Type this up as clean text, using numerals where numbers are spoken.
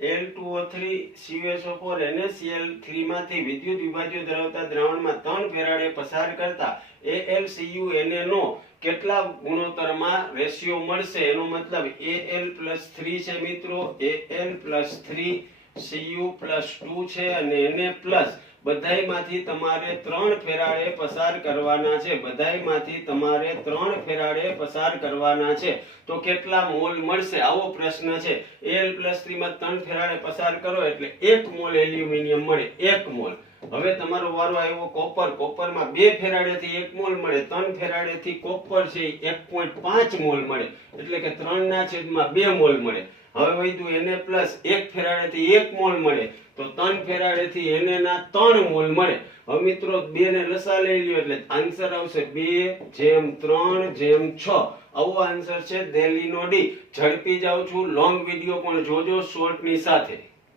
Al2O3 CuSO4 NaCl3 માંથી વિદ્યુત વિભાજ્ય ધરાવતા દ્રાવણમાં 3 ફેરાડે પસાર કરતા AlCuNa નો કેટલા ગુણોત્તરમાં રેશિયો મળશે? એનો મતલબ Al+3 છે મિત્રો, Al+3 Cu+2 છે અને Na+ બધાયમાંથી તમારે 3 ફેરાડે પસાર કરવાના છે. બધાયમાંથી તમારે 3 ફેરાડે પસાર કરવાના છે. તો કેટલા મોલ મળશે? આવો પ્રશ્ન છે. Al+3 માં 3 ફેરાડે પસાર કરો એટલે 1 મોલ એલ્યુમિનિયમ મળે, 1 મોલ. હવે તમારો વારો આવ્યો કોપર. કોપરમાં 2 ફેરાડેથી 1 મોલ મળે, 3 ફેરાડેથી કોપર છે 1.5 મોલ મળે, એટલે કે 3/2 મોલ મળે. હવે વધ્યું Na+, 1 ફેરાડેથી 1 મોલ મળે, તો 3 ફેરાડેથી Na ના 3 મોલ મળે. હવે મિત્રો 2 ને લસા લઈ લ્યો એટલે આન્સર આવશે 2/3/6. આવો આન્સર છે દિલ્હીનો ડી. ઝડપી જાઉં છું, લોંગ વિડીયો પણ જોજો શોર્ટ ની સાથે.